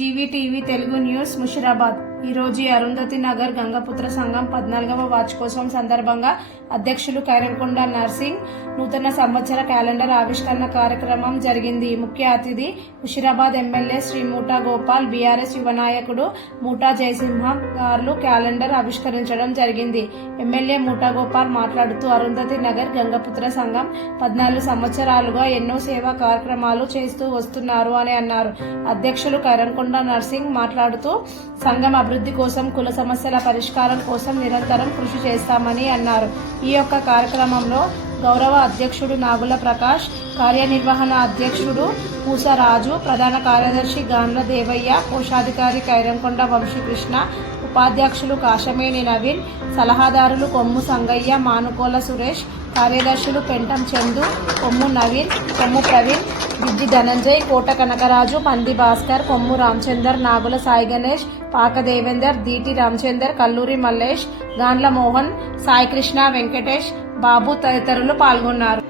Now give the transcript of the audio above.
ఈవీటీవీ Telugu news Musheerabad ఈరోజు అరుంధతి నగర్ గంగపుత్ర సంఘం పద్నాలుగవ వార్షికోత్సవం సందర్భంగా అధ్యక్షులు కైరంకొండ నర్సింగ్ నూతన సంవత్సర క్యాలెండర్ ఆవిష్కరణ కార్యక్రమం జరిగింది. ముఖ్య అతిథి ముషిరాబాద్ ఎమ్మెల్యే శ్రీ మూటా గోపాల్ బీఆర్ఎస్ యువనాయకుడు మూటా జయసింహ గారు క్యాలెండర్ ఆవిష్కరించడం జరిగింది. ఎమ్మెల్యే మూటా గోపాల్ మాట్లాడుతూ అరుంధతి నగర్ గంగపుత్ర సంఘం పద్నాలుగు సంవత్సరాలుగా ఎన్నో సేవా కార్యక్రమాలు చేస్తూ వస్తున్నారు అని అన్నారు. అధ్యక్షులు కైరంకొండ నర్సింగ్ మాట్లాడుతూ సంఘం అభివృద్ధి కోసం కుల సమస్యల పరిష్కారం కోసం నిరంతరం కృషి చేస్తామని అన్నారు. ఈ యొక్క కార్యక్రమంలో గౌరవ అధ్యక్షుడు నాగుల ప్రకాష్ కార్యనిర్వహణ అధ్యక్షుడు పూసరాజు ప్రధాన కార్యదర్శి గాన్ల దేవయ్య కోశాధికారి కైరంకొండ వంశీకృష్ణ ఉపాధ్యక్షులు కాశమేని నవీన్ సలహాదారులు కొమ్ము సంగయ్య మానుకోల సురేష్ కార్యదర్శులు పెంటం చందు కొమ్ము నవీన్ కొమ్ము ప్రవీణ్ దిద్ది ధనంజయ్ కోట కనకరాజు పంది భాస్కర్ కొమ్ము రామచందర్ నాగుల సాయి గణేష్ పాక దేవేందర్ దీటి రామచందర్ కల్లూరి మల్లేష్ గాండ్ల మోహన్ సాయికృష్ణ వెంకటేష్ బాబు తదితరులు పాల్గొన్నారు.